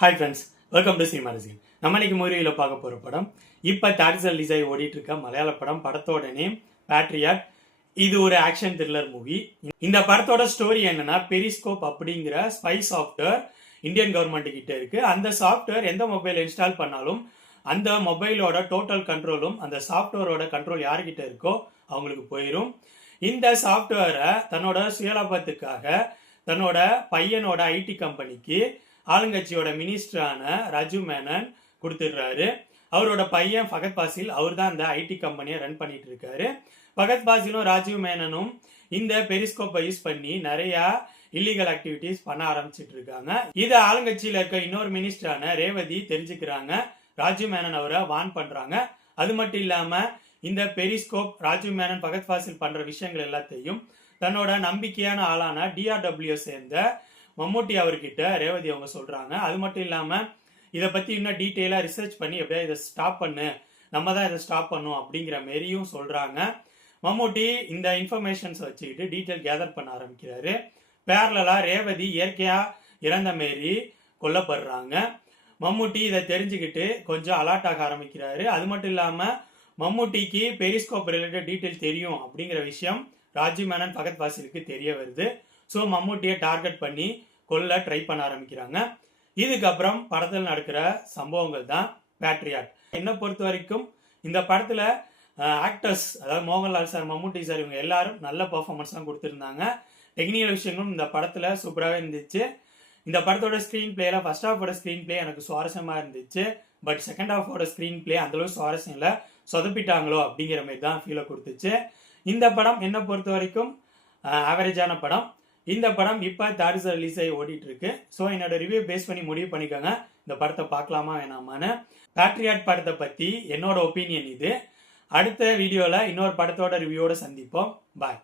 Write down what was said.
Hi friends, welcome to cinema ரசிகன். நம்ம இன்னைக்கு மூவியில் பார்க்க போகிற படம் இப்போ தேட்டர்ஸ் ரிலீஸ் ஆகி ஓடிட்டு இருக்க மலையாள படம். படத்தோட நேம் பேட்ரியாட். இது ஒரு ஆக்ஷன் த்ரில்லர் மூவி. இந்த படத்தோட ஸ்டோரி என்னன்னா, பெரிஸ்கோப் அப்படிங்கிற ஸ்பை சாஃப்ட்வேர் இந்தியன் கவர்மெண்ட் கிட்ட இருக்கு. அந்த சாஃப்ட்வேர் எந்த மொபைல் இன்ஸ்டால் பண்ணாலும் அந்த மொபைலோட டோட்டல் கண்ட்ரோலும் அந்த சாஃப்ட்வேரோட கண்ட்ரோல் யார்கிட்ட இருக்கோ அவங்களுக்கு போயிடும். இந்த சாஃப்ட்வேரை தன்னோட சுயலாபத்துக்காக தன்னோட பையனோட ஐடி கம்பெனிக்கு ஆளுங்கட்சியோட மினிஸ்டரான ராஜீவ் மேனன் கொடுத்துடுறாரு. அவரோட பையன் ஃபகத் பாசில், அவர் தான் அந்த ஐடி கம்பெனியை ரன் பண்ணிட்டு இருக்காரு. ஃபகத் பாசிலும் ராஜீவ் மேனனும் இந்த பெரிஸ்கோப்பை யூஸ் பண்ணி நிறைய இல்லீகல் ஆக்டிவிட்டிஸ் பண்ண ஆரம்பிச்சிட்டு இருக்காங்க. இது ஆளுங்கட்சியில இருக்க இன்னொரு மினிஸ்டரான ரேவதி தெரிஞ்சுக்கிறாங்க. ராஜீவ் மேனன் அவரை வார்ன் பண்றாங்க. அது மட்டும் இல்லாம இந்த பெரிஸ்கோப் ராஜீவ் மேனன் ஃபகத் பாசில் பண்ற விஷயங்கள் எல்லாத்தையும் தன்னோட நம்பிக்கையான ஆளான DRW சேர்ந்த மம்முட்டி அவர்கிட்ட ரேவதி அவங்க சொல்றாங்க. அது மட்டும் இல்லாம இதை பத்தி இன்னும் டீட்டெயிலா ரிசர்ச் பண்ணி எப்படியா இதை ஸ்டாப் பண்ணு, நம்ம தான் இதை ஸ்டாப் பண்ணும் அப்படிங்கிற மாரியும் சொல்றாங்க. மம்முட்டி இந்த இன்ஃபர்மேஷன்ஸ் வச்சுக்கிட்டு டீட்டெயில் கேதர் பண்ண ஆரம்பிக்கிறாரு. பேரலா ரேவதி இயற்கையா இறந்த மாரி கொல்லப்படுறாங்க. மம்முட்டி இதை தெரிஞ்சுக்கிட்டு கொஞ்சம் அலர்ட் ஆக ஆரம்பிக்கிறாரு. அது மட்டும் இல்லாம மம்முட்டிக்கு பெரிஸ்கோப் ரிலேட்டட் டீட்டெயில் தெரியும் அப்படிங்கிற விஷயம் ராஜீவ் மேனன் ஃபகத் பாசிலுக்கு தெரிய வருது. ஸோ மம்முட்டியை டார்கெட் பண்ணி கொல்ல ட்ரை பண்ண ஆரம்பிக்கிறாங்க. இதுக்கப்புறம் படத்தில் நடக்கிற சம்பவங்கள் தான் பேட்ரியாட். என்னை பொறுத்த வரைக்கும் இந்த படத்தில் ஆக்டர்ஸ், அதாவது மோகன்லால் சார், மம்முட்டி சார், இவங்க எல்லாரும் நல்ல பர்ஃபார்மன்ஸ் தான் கொடுத்துருந்தாங்க. டெக்னிக்கல் விஷயங்களும் இந்த படத்தில் சூப்பராகவே இருந்துச்சு. இந்த படத்தோட ஸ்க்ரீன் பிளேல ஃபர்ஸ்ட் ஹாஃபோட ஸ்க்ரீன் பிளே எனக்கு சுவாரஸ்யமாக இருந்துச்சு. பட் செகண்ட் ஹாஃபோட ஸ்க்ரீன் பிளே அந்தளவு சுவாரஸ்யம் இல்லை, சொதப்பிட்டாங்களோ அப்படிங்கிற மாதிரி தான் ஃபீலை கொடுத்துச்சு. இந்த படம் என்னை பொறுத்த வரைக்கும் ஆவரேஜான படம். இந்த படம் இப்போ தேட்டர்ஸ் ரிலீஸ் ஆகி ஓடிட்டு இருக்கு. ஸோ என்னோட ரிவ்யூ பேஸ் பண்ணி முடிவு பண்ணிக்கோங்க இந்த படத்தை பார்க்கலாமா வேணாமான்னு. பேட்ரியாட் படத்தை பற்றி என்னோட ஒப்பீனியன் இது. அடுத்த வீடியோவில் இன்னொரு படத்தோட ரிவ்யூவோட சந்திப்போம். பாய்.